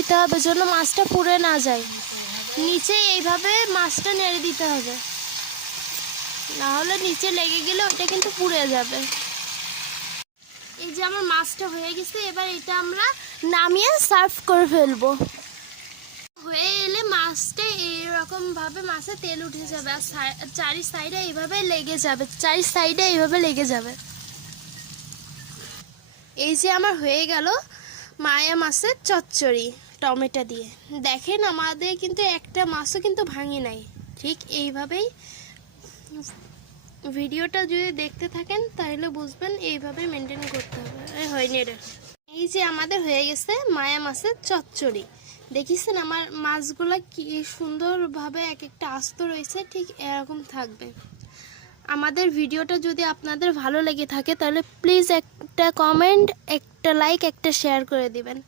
দিতে হবে যেন মাছটা পুড়ে না যায়। নিচে এইভাবে মাছটা নেড়ে দিতে হবে, না হলে নিচে লেগে গেলে ওটা কিন্তু পুড়ে যাবে। এই যে আমার মাছটা হয়ে গেছে, এবার এটা আমরা নামিয়ে সার্ভ করে ফেলবো। হয়ে এলে মাছটা এইরকম ভাবে মাছে তেল উঠে যাবে আর চারি সাইডে এইভাবে লেগে যাবে, চারি সাইডে এইভাবে লেগে যাবে। এই যে আমার হয়ে গেল মায়া মাছের চচ্চড়ি টমেটো দিয়ে। দেখেন আমাদের কিন্তু একটা মাছও কিন্তু ভাঙি নাই। ঠিক এইভাবেই ভিডিওটা যদি দেখতে থাকেন তাহলে বুঝবেন এইভাবে মেনটেন করতে হবে। হয়নি রে। এই যে আমাদের হয়ে গেছে মায়া মাছের চচ্চড়ি। দেখিছেন আমার মাছগুলা কি সুন্দরভাবে এক একটা আস্ত রয়েছে, ঠিক এরকম থাকবে। আমাদের ভিডিওটা যদি আপনাদের ভালো লেগে থাকে তাহলে প্লিজ একটা কমেন্ট, একটা লাইক, একটা শেয়ার করে দিবেন।